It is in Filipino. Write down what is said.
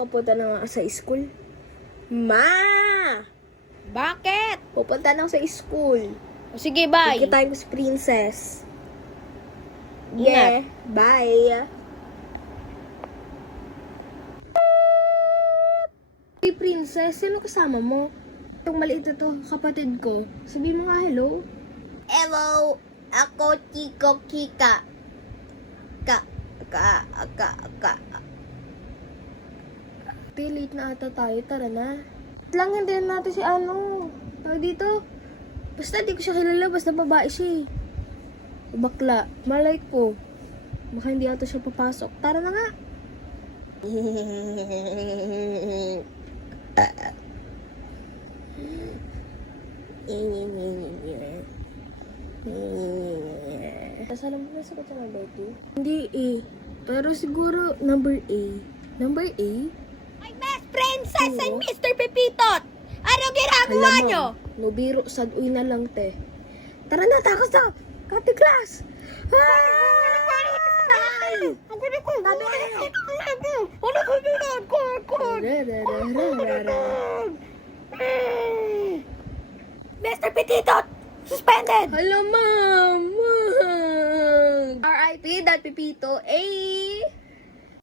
Kapunta na nga sa school. Ma! Bakit? Pupunta na ako sa school. O sige, bye. Sige tayo si Princess. Ingat. Yeah, bye. Hey, Princess, sino kasama mo? Itong maliit na to, kapatid ko. Sabi mo nga hello. Hello, ako Chico Kika. Ka. Late na ata tayo, tara na. Lang hindi natin si ano. Tawag dito. Basta di ko siya kilala, basta babae siya eh. Bakla, malay ko. Baka hindi ata siya papasok. Tara na nga. Kasama mo na sa kanya number 2? Hindi eh. Pero siguro number A. Number A? My best princess Oo. and Mr. Pepitot! Ano ginagawa Alam mo, nyo? nubiro sad uy na lang te. Tara na, takos na! Copy class! Mr. Petitot! Suspended! Hello, ma'am! R.I.P. That Pipito A.